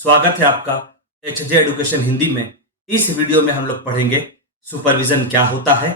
स्वागत है आपका एचजे एडुकेशन हिंदी में। इस वीडियो में हम लोग पढ़ेंगे सुपरविजन क्या होता है,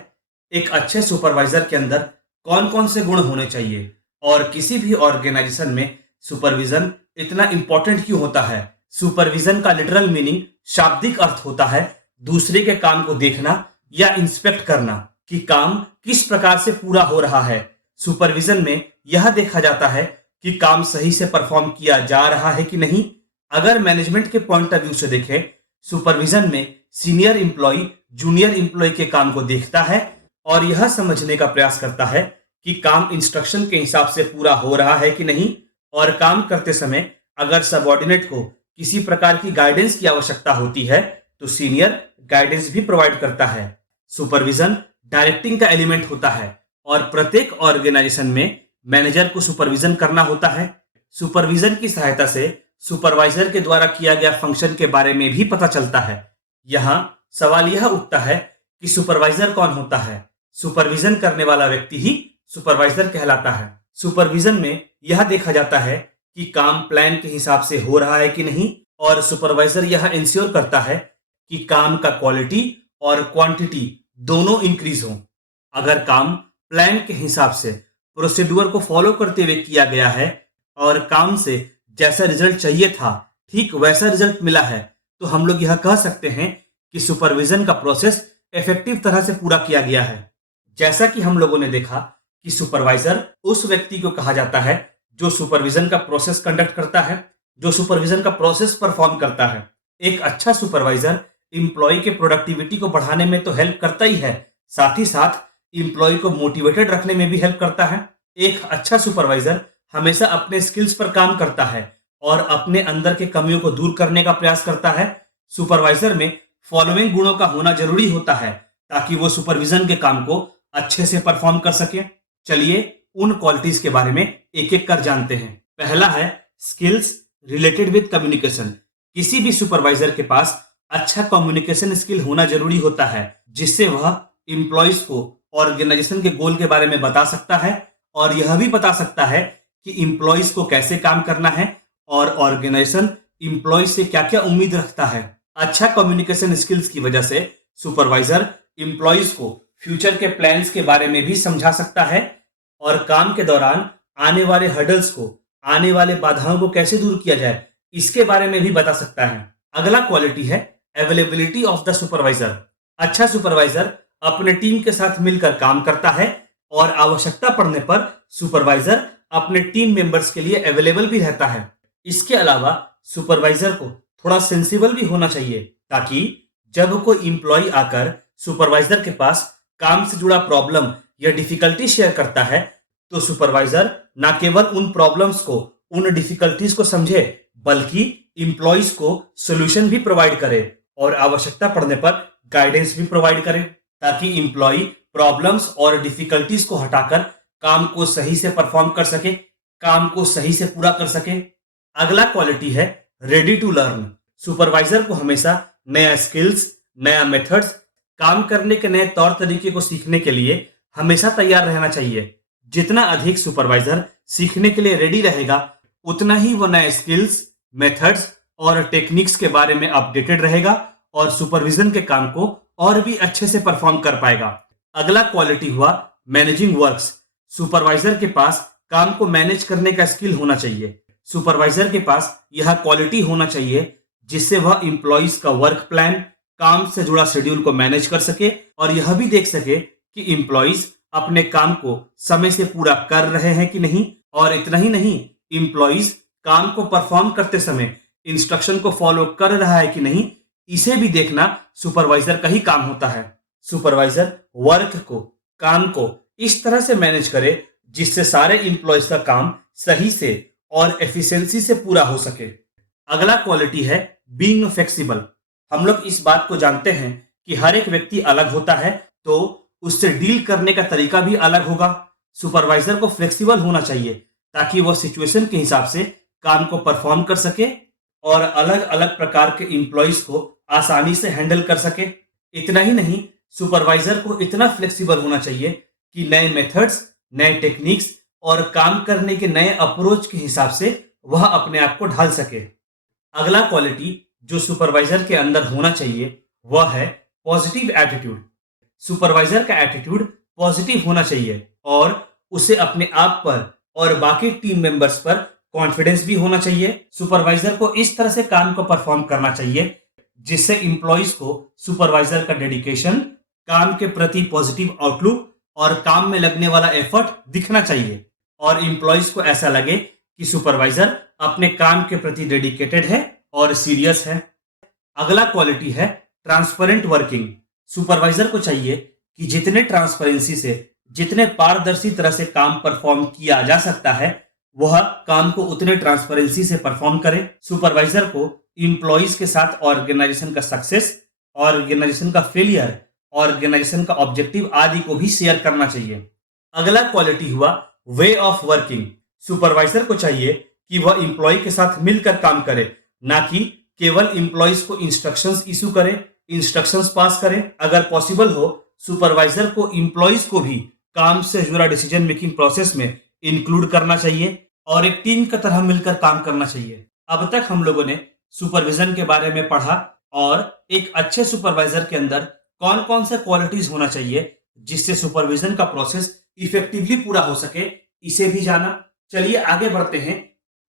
एक अच्छे सुपरवाइजर के अंदर कौन कौन से गुण होने चाहिए और किसी भी ऑर्गेनाइजेशन में सुपरविजन इतना इंपॉर्टेंट क्यों होता है। सुपरविजन का लिटरल मीनिंग शाब्दिक अर्थ होता है दूसरे के काम को देखना या इंस्पेक्ट करना कि काम किस प्रकार से पूरा हो रहा है। सुपरविजन में यह देखा जाता है कि काम सही से परफॉर्म किया जा रहा है कि नहीं। अगर मैनेजमेंट के पॉइंट ऑफ व्यू से देखें, सुपरविजन में सीनियर इंप्लॉय जूनियर इंप्लॉय के काम को देखता है और यह समझने का प्रयास करता है कि काम इंस्ट्रक्शन के हिसाब से पूरा हो रहा है कि नहीं। और काम करते समय अगर सबऑर्डिनेट को किसी प्रकार की गाइडेंस की आवश्यकता होती है तो सीनियर गाइडेंस भी प्रोवाइड करता है। सुपरविजन डायरेक्टिंग का एलिमेंट होता है और प्रत्येक ऑर्गेनाइजेशन में मैनेजर को सुपरविजन करना होता है। सुपरविजन की सहायता से सुपरवाइजर के द्वारा किया गया फंक्शन के बारे में भी पता चलता है। यहाँ सवाल यह उठता है कि सुपरवाइजर कौन होता है। सुपरविजन करने वाला व्यक्ति ही सुपरवाइजर कहलाता है। सुपरविजन में यह देखा जाता है कि काम प्लान के हिसाब से हो रहा है कि नहीं और सुपरवाइजर यह इंश्योर करता है कि काम का क्वालिटी और क्वांटिटी दोनों इंक्रीज हो। अगर काम प्लान के हिसाब से प्रोसीड्यूर को फॉलो करते हुए किया गया है और काम से जैसा रिजल्ट चाहिए था ठीक वैसा रिजल्ट मिला है तो हम लोग यह कह सकते हैं कि सुपरविजन का प्रोसेस इफेक्टिव तरह से पूरा किया गया है। जैसा कि हम लोगों ने देखा कि सुपरवाइजर उस व्यक्ति को कहा जाता है जो सुपरविजन का प्रोसेस कंडक्ट करता है, जो सुपरविजन का प्रोसेस परफॉर्म करता है। एक अच्छा सुपरवाइजर इंप्लॉय के प्रोडक्टिविटी को बढ़ाने में तो हेल्प करता ही है, साथ ही साथ इंप्लॉय को मोटिवेटेड रखने में भी हेल्प करता है। एक अच्छा सुपरवाइजर हमेशा अपने स्किल्स पर काम करता है और अपने अंदर के कमियों को दूर करने का प्रयास करता है। सुपरवाइजर में फॉलोइंग गुणों का होना जरूरी होता है ताकि वो सुपरविजन के काम को अच्छे से परफॉर्म कर सके। चलिए उन क्वालिटीज के बारे में एक एक कर जानते हैं। पहला है स्किल्स रिलेटेड विद कम्युनिकेशन। किसी भी सुपरवाइजर के पास अच्छा कम्युनिकेशन स्किल होना जरूरी होता है जिससे वह इंप्लॉइज को ऑर्गेनाइजेशन के गोल के बारे में बता सकता है और यह भी बता सकता है कि इंप्लॉइज को कैसे काम करना है और ऑर्गेनाइजेशन इंप्लॉइज से क्या क्या उम्मीद रखता है। अच्छा कम्युनिकेशन स्किल्स की वजह से सुपरवाइजर इंप्लॉइज को फ्यूचर के प्लान्स के बारे में भी समझा सकता है और काम के दौरान आने वाले हर्डल्स को, आने वाले बाधाओं को कैसे दूर किया जाए इसके बारे में भी बता सकता है। अगला क्वालिटी है अवेलेबिलिटी ऑफ द सुपरवाइजर। अच्छा सुपरवाइजर अपने टीम के साथ मिलकर काम करता है और आवश्यकता पड़ने पर सुपरवाइजर अपने टीम मेंबर्स के लिए अवेलेबल भी रहता है। इसके अलावा सुपरवाइजर को थोड़ा सेंसिबल भी होना चाहिए ताकि जब कोई इंप्लॉय आकर सुपरवाइजर के पास काम से जुड़ा प्रॉब्लम या डिफिकल्टी शेयर करता है तो सुपरवाइजर न केवल उन प्रॉब्लम्स को, उन डिफिकल्टीज को समझे बल्कि इंप्लॉइज को सोल्यूशन भी प्रोवाइड करे और आवश्यकता पड़ने पर गाइडेंस भी प्रोवाइड करे ताकि इंप्लॉय प्रॉब्लम्स और डिफिकल्टीज को हटाकर काम को सही से परफॉर्म कर सके, काम को सही से पूरा कर सके। अगला क्वालिटी है रेडी टू लर्न। सुपरवाइजर को हमेशा नया स्किल्स, नया मेथड्स, काम करने के नए तौर तरीके को सीखने के लिए हमेशा तैयार रहना चाहिए। जितना अधिक सुपरवाइजर सीखने के लिए रेडी रहेगा उतना ही वो नए स्किल्स, मेथड्स और टेक्निक्स के बारे में अपडेटेड रहेगा और सुपरविजन के काम को और भी अच्छे से परफॉर्म कर पाएगा। अगला क्वालिटी हुआ मैनेजिंग वर्क्स। सुपरवाइजर के पास काम को मैनेज करने का स्किल होना चाहिए। सुपरवाइजर के पास यह क्वालिटी होना चाहिए जिससे वह इंप्लॉइज का वर्क प्लान, काम से जुड़ा शेड्यूल को मैनेज कर सके और यह भी देख सके कि इंप्लॉइज अपने काम को समय से पूरा कर रहे हैं कि नहीं। और इतना ही नहीं, इंप्लॉइज काम को परफॉर्म करते समय इंस्ट्रक्शन को फॉलो कर रहा है कि नहीं, इसे भी देखना सुपरवाइजर का ही काम होता है। सुपरवाइजर वर्क को, काम को इस तरह से मैनेज करे जिससे सारे इंप्लॉइज का काम सही से और एफिशिएंसी से पूरा हो सके। अगला क्वालिटी है बीइंग फ्लेक्सिबल। हम लोग इस बात को जानते हैं कि हर एक व्यक्ति अलग होता है तो उससे डील करने का तरीका भी अलग होगा। सुपरवाइजर को फ्लेक्सिबल होना चाहिए ताकि वह सिचुएशन के हिसाब से काम को परफॉर्म कर सके और अलग अलग प्रकार के इंप्लॉइज को आसानी से हैंडल कर सके। इतना ही नहीं, सुपरवाइजर को इतना फ्लेक्सिबल होना चाहिए कि नए मेथड्स, नए टेक्निक्स और काम करने के नए अप्रोच के हिसाब से वह अपने आप को ढाल सके। अगला क्वालिटी जो सुपरवाइजर के अंदर होना चाहिए वह है पॉजिटिव एटीट्यूड। सुपरवाइजर का एटीट्यूड पॉजिटिव होना चाहिए और उसे अपने आप पर और बाकी टीम मेंबर्स पर कॉन्फिडेंस भी होना चाहिए। सुपरवाइजर को इस तरह से काम को परफॉर्म करना चाहिए जिससे इंप्लॉइज को सुपरवाइजर का डेडिकेशन, काम के प्रति पॉजिटिव आउटलुक और काम में लगने वाला एफर्ट दिखना चाहिए और इंप्लॉइज को ऐसा लगे कि सुपरवाइजर अपने काम के प्रति डेडिकेटेड है और सीरियस है। अगला क्वालिटी है ट्रांसपेरेंट वर्किंग। सुपरवाइजर को चाहिए कि जितने ट्रांसपेरेंसी से, जितने पारदर्शी तरह से काम परफॉर्म किया जा सकता है वह काम को उतने ट्रांसपेरेंसी से परफॉर्म करे। सुपरवाइजर को इंप्लॉइज के साथ ऑर्गेनाइजेशन का सक्सेस, ऑर्गेनाइजेशन का फेलियर, ऑर्गेनाइजेशन का ऑब्जेक्टिव आदि को भी शेयर करना चाहिए। अगला क्वालिटी हुआ वे ऑफ वर्किंग। सुपरवाइजर को चाहिए कि वह इंप्लॉय के साथ मिलकर काम करे, ना कि केवल इंप्लॉइज को इंस्ट्रक्शंस इशू करे, इंस्ट्रक्शंस पास करे। अगर पॉसिबल हो सुपरवाइजर को इंप्लॉइज को भी काम से जुड़ा डिसीजन मेकिंग प्रोसेस में इंक्लूड करना चाहिए और एक टीम की तरह मिलकर काम करना चाहिए। अब तक हम लोगों ने सुपरविजन के बारे में पढ़ा और एक अच्छे सुपरवाइजर के अंदर कौन कौन से क्वालिटीज होना चाहिए जिससे सुपरविजन का प्रोसेस इफेक्टिवली पूरा हो सके, इसे भी जाना। चलिए आगे बढ़ते हैं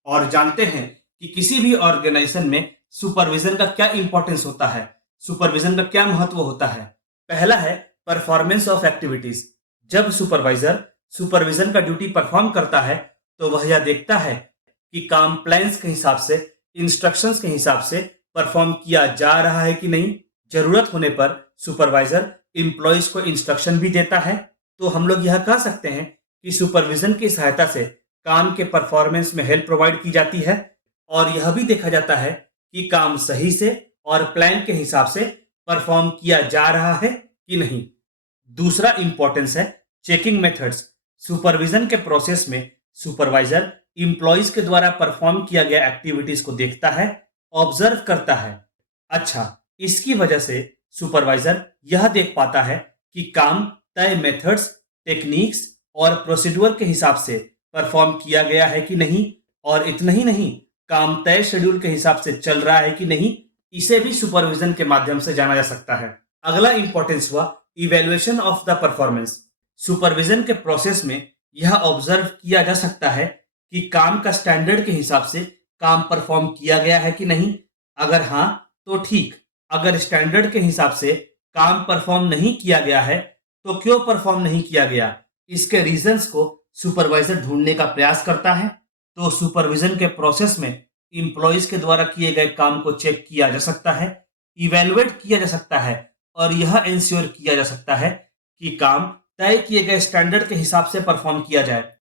और जानते हैं कि किसी भी ऑर्गेनाइजेशन में सुपरविजन का क्या इंपॉर्टेंस होता है, सुपरविजन का क्या महत्व होता है। पहला है परफॉर्मेंस ऑफ एक्टिविटीज। जब सुपरवाइजर सुपरविजन का ड्यूटी परफॉर्म करता है तो वह यह देखता है कि काम प्लान्स के हिसाब से, इंस्ट्रक्शंस के हिसाब से परफॉर्म किया जा रहा है कि नहीं। जरूरत होने पर सुपरवाइजर इंप्लॉइज को इंस्ट्रक्शन भी देता है। तो हम लोग यह कह सकते हैं कि सुपरविजन की सहायता से काम के परफॉर्मेंस में हेल्प प्रोवाइड की जाती है और यह भी देखा जाता है कि काम सही से और प्लान के हिसाब से परफॉर्म किया जा रहा है कि नहीं। दूसरा इंपॉर्टेंस है चेकिंग मेथड्स। सुपरविजन के प्रोसेस में सुपरवाइजर इंप्लॉइज के द्वारा परफॉर्म किया गया एक्टिविटीज को देखता है, ऑब्जर्व करता है। अच्छा, इसकी वजह से सुपरवाइजर यह देख पाता है कि काम तय मेथड्स, टेक्निक्स और प्रोसीड्यूर के हिसाब से परफॉर्म किया गया है कि नहीं, और इतना ही नहीं, काम तय शेड्यूल के हिसाब से चल रहा है कि नहीं। इसे भी सुपरविजन के माध्यम से जाना जा सकता है। अगला इंपॉर्टेंस हुआ evaluation of the performance. Supervision के प्रोसेस में यह ऑब्जर्व किया जा सकता है कि काम का स्टैंडर्ड के हिसाब से काम परफॉर्म किया गया है कि नहीं। अगर हाँ तो ठीक, अगर स्टैंडर्ड के हिसाब से काम परफॉर्म नहीं किया गया है तो क्यों परफॉर्म नहीं किया गया, इसके रीजंस को सुपरवाइजर ढूंढने का प्रयास करता है। तो सुपरविजन के प्रोसेस में इंप्लॉइज के द्वारा किए गए काम को चेक किया जा सकता है, इवैल्यूएट किया जा सकता है और यह इंश्योर किया जा सकता है कि काम तय किए गए स्टैंडर्ड के हिसाब से परफॉर्म किया जाए।